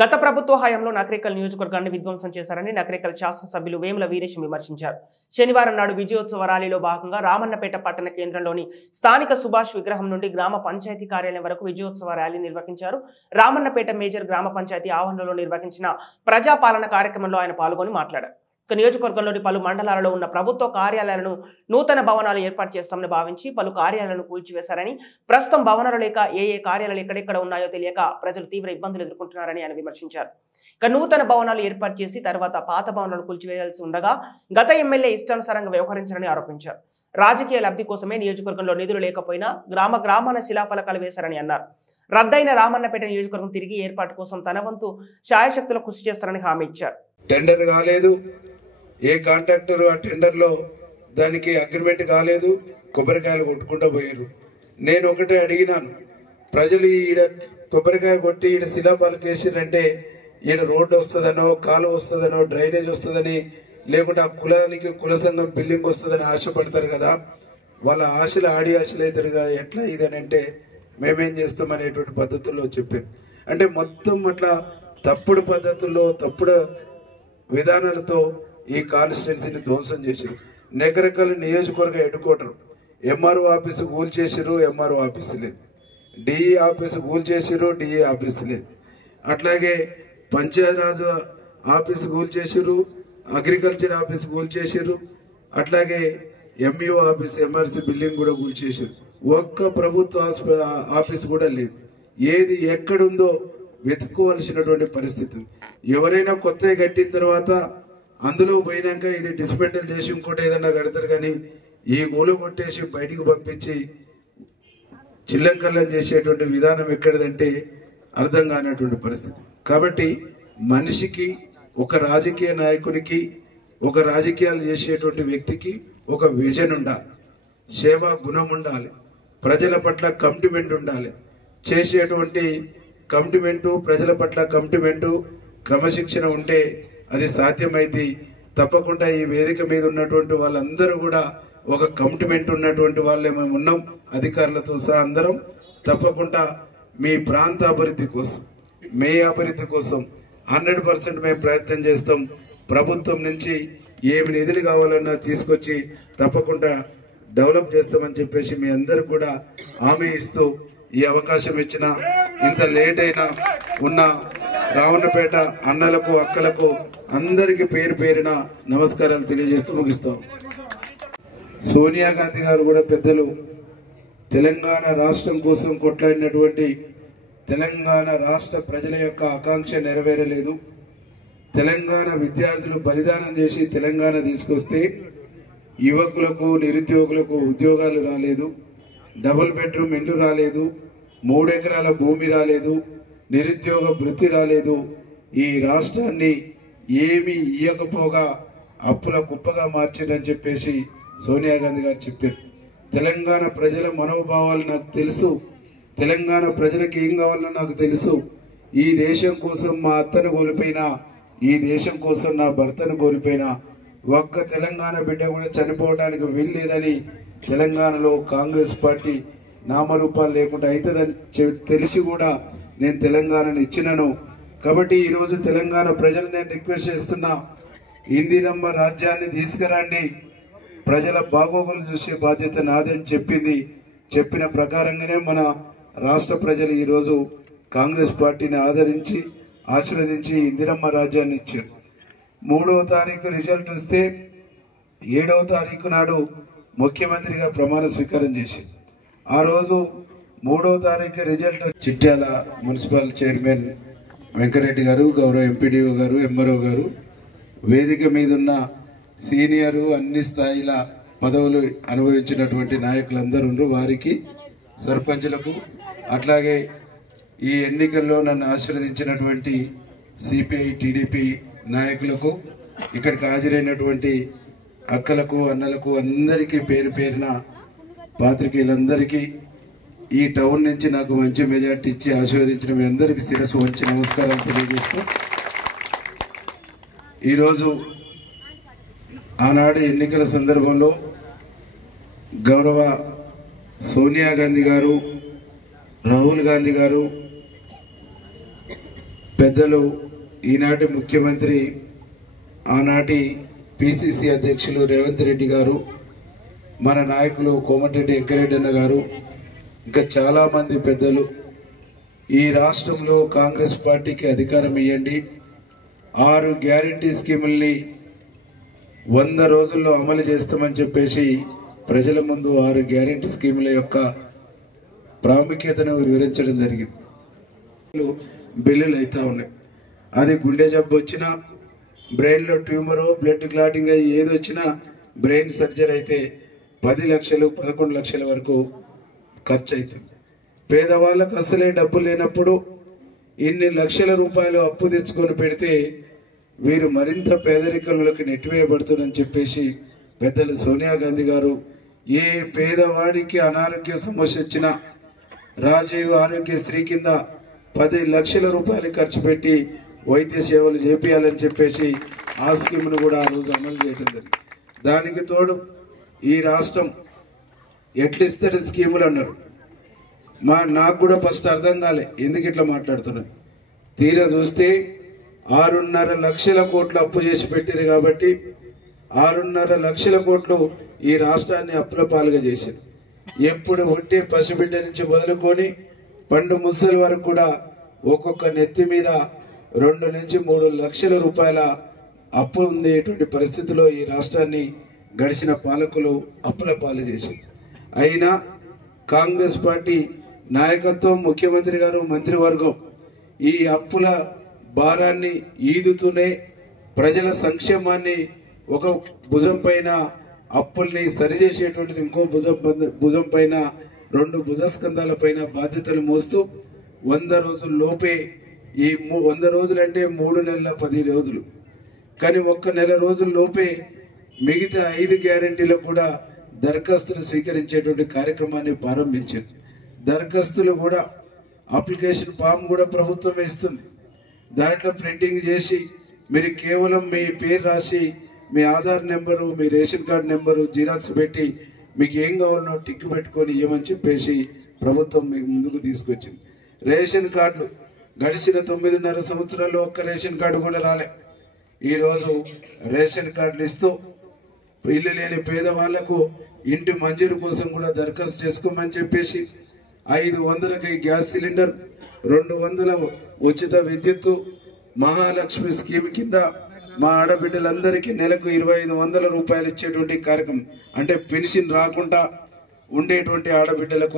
గత ప్రభుత్వ హయాంలో నకరేకల్ నియోజకవర్గాన్ని విధ్వంసం చేశారని నకరేకల్ శాసనసభ్యులు వేముల వీరేశం విమర్శించారు. శనివారం నాడు విజయోత్సవ ర్యాలీలో భాగంగా రామన్నపేట పట్టణ కేంద్రంలోని స్థానిక సుభాష్ విగ్రహం నుండి గ్రామ పంచాయతీ కార్యాలయం వరకు విజయోత్సవ ర్యాలీ నిర్వహించారు. రామన్నపేట మేజర్ గ్రామ పంచాయతీ ఆవరణలో నిర్వహించిన ప్రజాపాలన కార్యక్రమంలో ఆయన పాల్గొని మాట్లాడారు. నియోజకవర్గంలోని పలు మండలాలలో ఉన్న ప్రభుత్వ కార్యాలయాలను నూతన భవనాలు ఏర్పాటు చేస్తామని భావించి పలు కార్యాలయాలను కూల్చివేశారని, ప్రస్తుతం భవనాలు లేక ఏ కార్యాలయాలు ఎక్కడెక్కడ ఉన్నాయో తెలియక ప్రజలు తీవ్ర ఇబ్బందులు ఎదుర్కొంటున్నారని ఆయన విమర్శించారు. నూతన భవనాలు ఏర్పాటు చేసి తర్వాత పాత భవనాలను కూల్చివేయాల్సి ఉండగా గత ఎమ్మెల్యే ఇష్టానుసారంగా వ్యవహరించారని ఆరోపించారు. రాజకీయ లబ్ధి కోసమే నియోజకవర్గంలో నిధులు లేకపోయినా గ్రామాన శిలాఫలకాలు వేశారని అన్నారు. రద్దయిన రామన్నపేట నియోజకవర్గం తిరిగి ఏర్పాటు కోసం తన వంతు శాయశక్తులు కృషి చేస్తారని హామీ ఇచ్చారు. టెండర్ కాలేదు, ఏ కాంట్రాక్టర్ ఆ టెండర్లో దానికి అగ్రిమెంట్ కాలేదు, కొబ్బరికాయలు కొట్టుకుంటూ పోయారు. నేను ఒకటే అడిగినాను, ప్రజలు ఈడ కొబ్బరికాయ కొట్టి ఈడ శిలాపాలకు వేసిరంటే ఈడ రోడ్డు వస్తుందనో, కాలువ వస్తుందనో, డ్రైనేజ్ వస్తుందని, లేకుంటే ఆ కులానికి కుల సంఘం బిల్డింగ్ వస్తుందని ఆశపడతారు కదా. వాళ్ళ ఆశలు ఆడి ఆశలు అవుతారు కదా. ఎట్లా ఇదని అంటే మేమేం చేస్తాం అనేటువంటి పద్ధతుల్లో చెప్పారు. అంటే మొత్తం అట్లా తప్పుడు పద్ధతుల్లో తప్పుడు విధానాలతో ఈ కాన్స్టిట్యున్సీని ధ్వంసం చేశారు. నకరేకల్ నియోజకవర్గ హెడ్ క్వార్టర్ ఎంఆర్ఓ ఆఫీసు కూల్చేసారు, ఎంఆర్ఓ ఆఫీసు లేదు. డిఈ ఆఫీసు కూల్చేసారు, డిఈ ఆఫీసు లేదు. అట్లాగే పంచాయతీరాజ్ ఆఫీసు కూల్చేసారు, అగ్రికల్చర్ ఆఫీసు కూల్చేసారు. అట్లాగే ఎంఈఓ ఆఫీస్ ఎంఆర్సీ బిల్డింగ్ కూడా కూల్చేసారు. ఒక్క ప్రభుత్వ ఆఫీసు కూడా లేదు. ఏది ఎక్కడుందో వెతుక్కోవాల్సినటువంటి పరిస్థితి. ఎవరైనా కొత్తగా కట్టిన తర్వాత అందులో పోయినాక ఇది డిస్మెంటల్ చేసి ఇంకోటి ఏదన్నా కడతారు, కానీ ఈ గోలు కొట్టేసి బయటికి పంపించి చిల్లంకల్లం చేసేటువంటి విధానం ఎక్కడిదంటే అర్థం కానటువంటి పరిస్థితి. కాబట్టి మనిషికి, ఒక రాజకీయ నాయకునికి, ఒక రాజకీయాలు చేసేటువంటి వ్యక్తికి ఒక విజన్ ఉండాలి, సేవా గుణం ఉండాలి, ప్రజల పట్ల కమిట్మెంట్ ఉండాలి. చేసేటువంటి కమిట్మెంటు, ప్రజల పట్ల కమిట్మెంటు, క్రమశిక్షణ ఉంటే అది సాధ్యమైంది. తప్పకుండా ఈ వేదిక మీద ఉన్నటువంటి వాళ్ళందరూ కూడా ఒక కమిట్మెంట్ ఉన్నటువంటి వాళ్ళే మేము ఉన్నాం, అధికారులతో సహా అందరం. తప్పకుండా మీ ప్రాంత అభివృద్ధి కోసం, మీ అభివృద్ధి కోసం 100% మేము ప్రయత్నం చేస్తాం. ప్రభుత్వం నుంచి ఏమి నిధులు కావాలన్నా తీసుకొచ్చి తప్పకుండా డెవలప్ చేస్తామని చెప్పేసి మీ అందరికి కూడా హామీ ఇస్తూ ఈ అవకాశం ఇచ్చిన, ఇంత లేట్ అయినా ఉన్న రామన్నపేట అన్నలకు, అక్కలకు అందరికీ పేరు పేరిన నమస్కారాలు తెలియజేస్తూ ముగిస్తాం. సోనియా గాంధీ గారు కూడా పెద్దలు తెలంగాణ రాష్ట్రం కోసం కొట్లాడినటువంటి, తెలంగాణ రాష్ట్ర ప్రజల యొక్క ఆకాంక్ష నెరవేరలేదు. తెలంగాణ విద్యార్థులు బలిదానం చేసి తెలంగాణ తీసుకొస్తే యువకులకు, నిరుద్యోగులకు ఉద్యోగాలు రాలేదు, డబుల్ బెడ్రూమ్ ఇల్లు రాలేదు, 3 ఎకరాల భూమి రాలేదు, నిరుద్యోగ వృత్తి రాలేదు. ఈ రాష్ట్రాన్ని ఏమీ ఇయ్యకపోగా అప్పుల కుప్పగా మార్చారని చెప్పేసి సోనియా గాంధీ గారు చెప్పారు. తెలంగాణ ప్రజల మనోభావాలు నాకు తెలుసు, తెలంగాణ ప్రజలకు ఏం కావాలో నాకు తెలుసు. ఈ దేశం కోసం మా అత్తను కోల్పోయినా, ఈ దేశం కోసం నా భర్తను కోల్పోయినా, ఒక్క తెలంగాణ బిడ్డ కూడా చనిపోవడానికి వీల్లేదని తెలంగాణలో కాంగ్రెస్ పార్టీ నామరూపాలు లేకుండా అవుతుందని తెలిసి కూడా నేను తెలంగాణను ఇచ్చినాను. కాబట్టి ఈరోజు తెలంగాణ ప్రజలు నేను రిక్వెస్ట్ చేస్తున్నా, ఇందిరమ్మ రాజ్యాన్ని తీసుకురండి, ప్రజల బాగోగులు చూసే బాధ్యత నాదని చెప్పింది. చెప్పిన ప్రకారంగానే మన రాష్ట్ర ప్రజలు ఈరోజు కాంగ్రెస్ పార్టీని ఆదరించి ఆశీర్వదించి ఇందిరమ్మ రాజ్యాన్ని ఇచ్చారు. 3వ తారీఖు రిజల్ట్ వస్తే 7వ తారీఖు నాడు ముఖ్యమంత్రిగా ప్రమాణ స్వీకారం చేశారు. ఆ రోజు 3వ తారీఖు result Chityal municipal chairman Venkareddy గారు, గౌరవ ఎంపీడీఓ గారు, ఎంఆర్ఓ గారు, వేదిక మీద ఉన్న సీనియరు, అన్ని స్థాయిల పదవులు అనుభవించినటువంటి నాయకులందరూ, వారికి, సర్పంచులకు, అట్లాగే ఈ ఎన్నికల్లో నన్ను ఆశీర్వదించినటువంటి సిపిఐ టీడీపీ నాయకులకు, ఇక్కడికి హాజరైనటువంటి అక్కలకు, అన్నలకు అందరికీ పేరు పేరున, పాత్రికేయులందరికీ, ఈ టౌన్ నుంచి నాకు మంచి మెజార్టీ ఇచ్చి ఆశీర్వదించిన మీ అందరికీ శిరస్సు వంచి నమస్కారాలు తెలియజేస్తూ, ఈరోజు ఆనాడు ఎన్నికల సందర్భంలో గౌరవ సోనియా గాంధీ గారు, రాహుల్ గాంధీ గారు పెద్దలు ఈనాటి ముఖ్యమంత్రి ఆనాటి పిసిసి అధ్యక్షులు రేవంత్ రెడ్డి గారు, మన నాయకులు కోమటిరెడ్డి వెంకరెడ్డి అన్న గారు, ఇంకా చాలామంది పెద్దలు ఈ రాష్ట్రంలో కాంగ్రెస్ పార్టీకి అధికారం ఇవ్వండి, 6 గ్యారంటీ స్కీముల్ని 100 రోజుల్లో అమలు చేస్తామని చెప్పేసి ప్రజల ముందు 6 గ్యారంటీ స్కీముల యొక్క ప్రాముఖ్యతను వివరించడం జరిగింది. బిల్లులు అవుతా ఉన్నాయి. అది గుండె జబ్బు వచ్చినా, బ్రెయిన్లో ట్యూమరో, బ్లడ్ క్లాటింగ్ అయ్యి ఏది వచ్చినా, బ్రెయిన్ సర్జరీ అయితే 10 లక్షలు 11 లక్షల వరకు ఖర్చు అవుతుంది. పేదవాళ్ళకు అసలే డబ్బు లేనప్పుడు ఇన్ని లక్షల రూపాయలు అప్పు తెచ్చుకొని పెడితే వీరు మరింత పేదరికంలోకి నెట్టివేయబడుతుందని చెప్పేసి పెద్దలు సోనియా గాంధీ గారు ఏ పేదవాడికి అనారోగ్య సమస్య వచ్చినా రాజీవ్ ఆరోగ్యశ్రీ కింద 10 లక్షల రూపాయలు ఖర్చు పెట్టి వైద్య సేవలు చేపియాలని చెప్పేసి ఆ స్కీమ్ను కూడా ఆ రోజు అమలు చేయడం జరిగింది. దానికి తోడు ఈ రాష్ట్రం ఎట్లిస్తారు స్కీములు అన్నారు. నాకు కూడా ఫస్ట్ అర్థం కాలే ఎందుకు ఇట్లా మాట్లాడుతున్నాను. తీరా చూస్తే 6.5 లక్షల కోట్లు అప్పు చేసి పెట్టారు కాబట్టి 6.5 లక్షల కోట్లు ఈ రాష్ట్రాన్ని అప్పుల పాలుగా చేశారు. ఎప్పుడు పుట్టే పసిబిడ్డ నుంచి మొదలుకొని పండు ముసలి వరకు కూడా ఒక్కొక్క నెత్తి మీద 2 నుంచి 3 లక్షల రూపాయల అప్పు ఉండేటువంటి పరిస్థితిలో ఈ రాష్ట్రాన్ని గడిచిన పాలకులు అప్పుల పాలు చేశారు. అయినా కాంగ్రెస్ పార్టీ నాయకత్వం, ముఖ్యమంత్రి గారు, మంత్రివర్గం ఈ అప్పుల భారాన్ని ఈదుతూనే ప్రజల సంక్షేమాన్ని ఒక భుజం పైన, అప్పుల్ని సరిచేసేటువంటిది ఇంకో భుజం పైన, 2 భుజస్కంధాల పైన బాధ్యతలు మోస్తూ 100 రోజుల లోపే, ఈ 100 రోజులు అంటే 3 నెలల 10 రోజులు, కానీ 1 నెల రోజుల లోపే మిగతా 5 గ్యారెంటీలకు కూడా దరఖాస్తులు స్వీకరించేటువంటి కార్యక్రమాన్ని ప్రారంభించారు. దరఖాస్తులు కూడా అప్లికేషన్ ఫామ్ కూడా ప్రభుత్వమే ఇస్తుంది. దాంట్లో ప్రింటింగ్ చేసి మీరు కేవలం మీ పేరు రాసి, మీ ఆధార్ నెంబరు, మీ రేషన్ కార్డు నెంబరు జిరాక్స్ పెట్టి మీకు ఏం కావాలనో టిక్కు పెట్టుకొని ఇవ్వమని చెప్పేసి ప్రభుత్వం మీకు ముందుకు తీసుకొచ్చింది. రేషన్ కార్డులు గడిచిన 9.5 సంవత్సరాల్లో ఒక్క రేషన్ కార్డు కూడా రాలే. ఈరోజు రేషన్ కార్డులు ఇస్తూ ఇల్లు లేని పేదవాళ్లకు ఇంటి మంజూరు కోసం కూడా దరఖాస్తు చేసుకోమని చెప్పేసి 500కి గ్యాస్ సిలిండర్, 200 ఉచిత విద్యుత్తు, మహాలక్ష్మి స్కీమ్ కింద మా ఆడబిడ్డలందరికీ నెలకు 2500 రూపాయలు ఇచ్చేటువంటి కార్యక్రమం. అంటే పెన్షన్ రాకుండా ఉండేటువంటి ఆడబిడ్డలకు